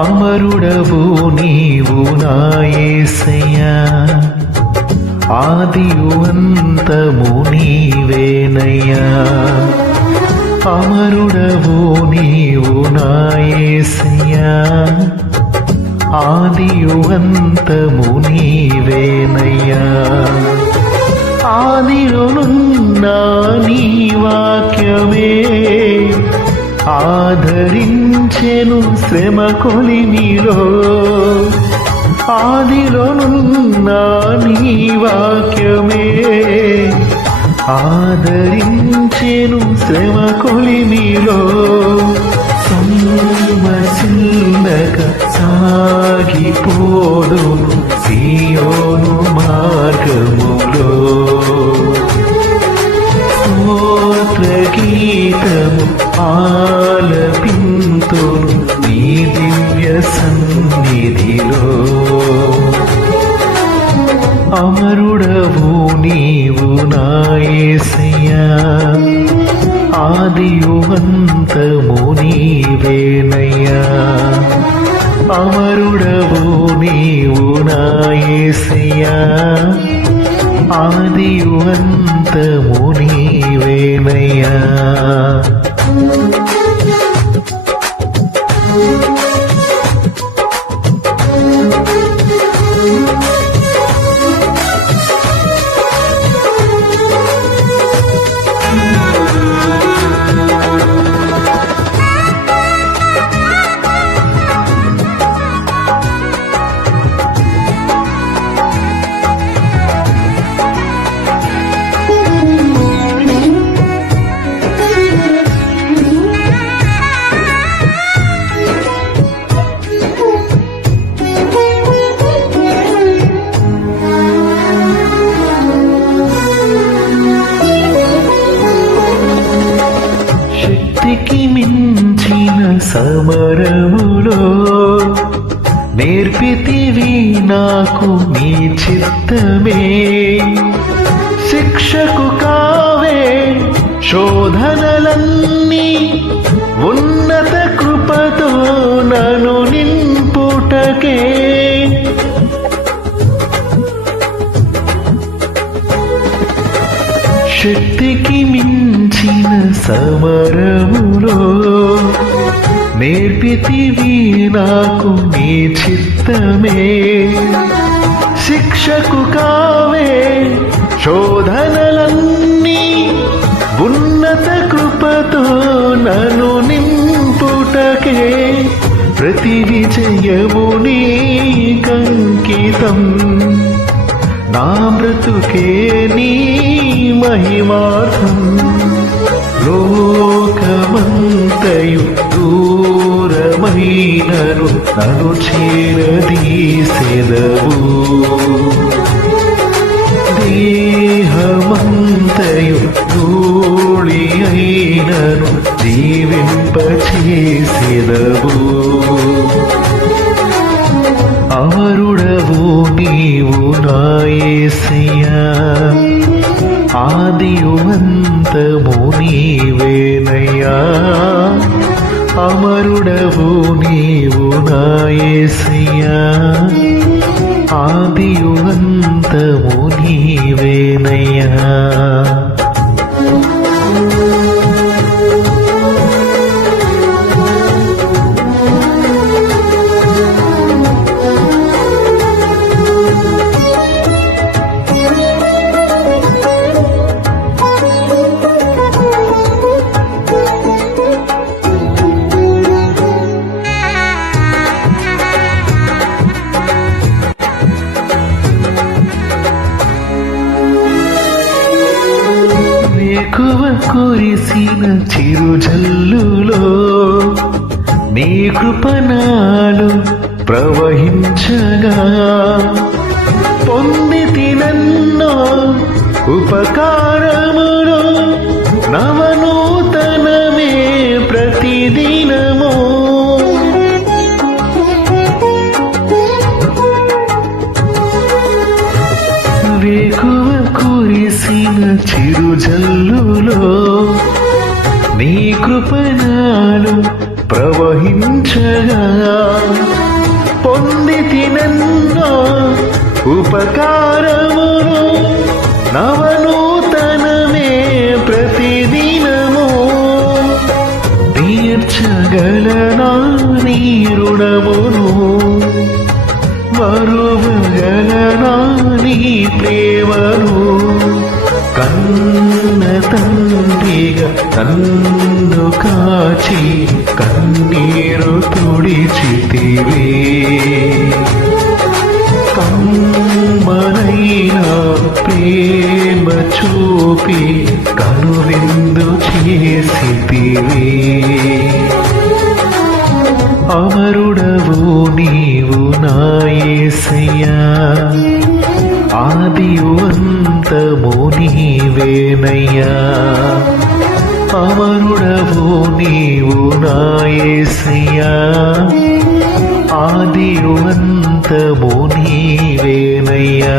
అమరుడవు నీవు నా యేసయ్యా, ఆదియు అంతము నీవేనయ్యా. అమరుడవు నీవు నా యేసయ్యా, ఆదియు అంతము నీవేనయ్యా. ఆదిలోనున్న నీ వాక్యమే ఆదరించెను శ్రమ కొలిమిలో. ఆదిలోనున్న నీ వాక్యమే ఆదరించెను శ్రమ కొలిమిలో. సొమ్మసిల్లక సాగిపోదును సియోను మార్గములో. స్తోత్ర గీతము ఆలపింతును నీ దివ్య సన్నిధిలో. అమరుడవు నీవు నా యేసయ్యా, ఆదియు అంతము నీవేనయ్యా. అమరుడవు నీవు నా యేసయ్యా, ఆదియు అంతము నీవేనయ్యా. మించిన సమరములో నేర్పితివి నాకు నీ చిత్తమే. శిక్షకు కావే శోధనలన్నీ ఉన్నత కృపతో నన్ను నింపుటకే. శక్తికి మించిన సమరములో నేర్పితివి నాకు నీ చిత్తమే. శిక్షకు కావే శోధనలన్నీ ఉన్నత కృపతో నన్ను నింపుటకే. ప్రతి విజయము నీకంకితం, నా బ్రతుకే నీ మహిమార్థం. లోకమంతయు దూరమైనను నన్ను చేరదీసెదవు. దేహమంతయు ధూళి అయినను జీవింపచేసెదవు. అమరుడవు నీవు నా యేసయ్యా, ఆదియు అంతము నీవేనయ్యా. అమరుడవు నీవు నా యేసయ్యా, ఆదియు అంతము నీవేనయ్యా. ఎక్కువ కురిసిన చిరుజల్లులో నీ కృపణాలు ప్రవహించగా. పొందితినన్నో ఉపకారములు నవనూతనమే ప్రతిదినము. వేకువ కురిసిన చిరుజల్లులో నీ కృపణాలు ప్రవహించగా పొంది తినన్నో ఉపకారమును నవనూతనమే ప్రతిదినము తీర్చగలనా నీ రుణమును మరువగలనా నీ ప్రేమను కన్న తండ్రిగా నన్ను కాచి కన్నీరు తుడిచితివే కమ్మనైనా ప్రేమ చూపి కనువిందు చేసితివే అమరుడవు నీవు నా యేసయ్యా ఆదియు అంతము నీవేనయ్యా అమరుడవు నీవు నా యేసయ్యా ఆదియు అంతము నీవేనయ్యా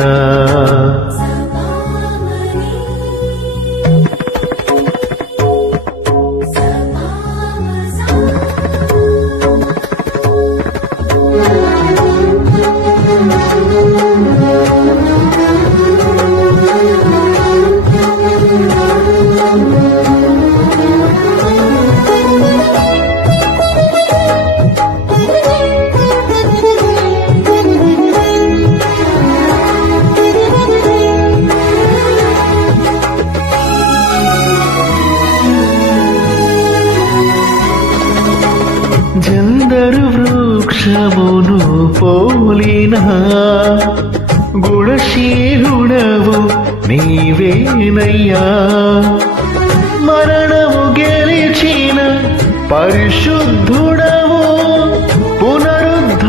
జందరు వృక్షమును పోలిన గుణశీలుడవు నీవేనయ్యా మరణము గెలిచిన పరిశుద్ధుడవు పునరుద్ధానుడవు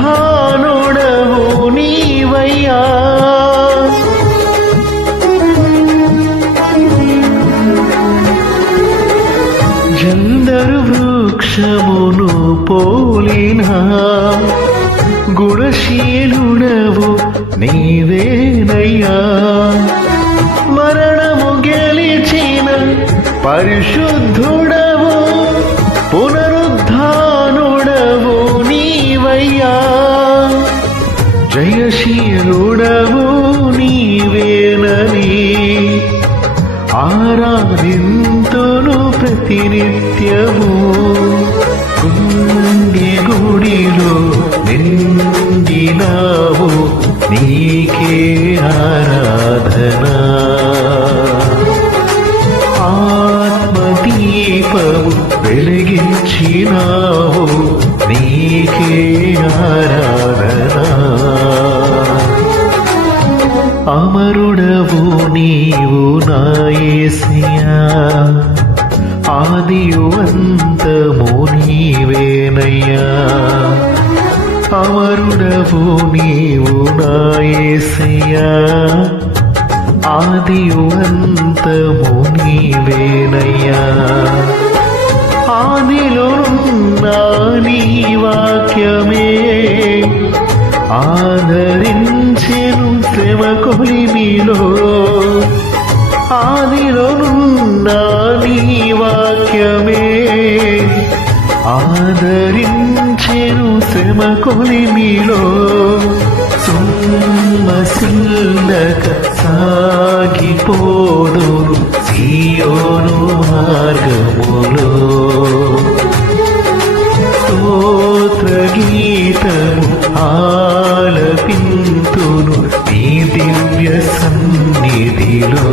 నీవయ్యా జందరు వృక్షమును పోలిన గుణశీలుడవు నీవేనయ్యా మరణము గెలిచిన పరిశుద్ధుడవు పునరుద్ధానుడవు నీవయ్యా జయశీలుడవు నీవేనని ఆరాధింతును ప్రతినిత్యము గుండె గుడిలో నిండినావు నీకే ఆరాధనా ఆత్మదీపము వెలిగించినావు నీకే ఆరాధనా అమరుడవు నీవు నా యేసయ్యా ఆదియు అంతము నీవేనయ్యా అమరుడవు నీవు నా యేసయ్యా ఆదియు అంతము నీవేనయ్యా ఆదిలోనున్న నీ వాక్యమే ఆదరించెను శ్రమ కొలిమిలో ఆదిలోనున్న నీ వాక్యమే ఆదరించెను శ్రమ కొలిమిలో సొమ్మసిల్లక సాగిపోదును సీయోను మార్గములో స్తోత్ర గీతము ఆలపింతును నీ దివ్య సన్నిధిలో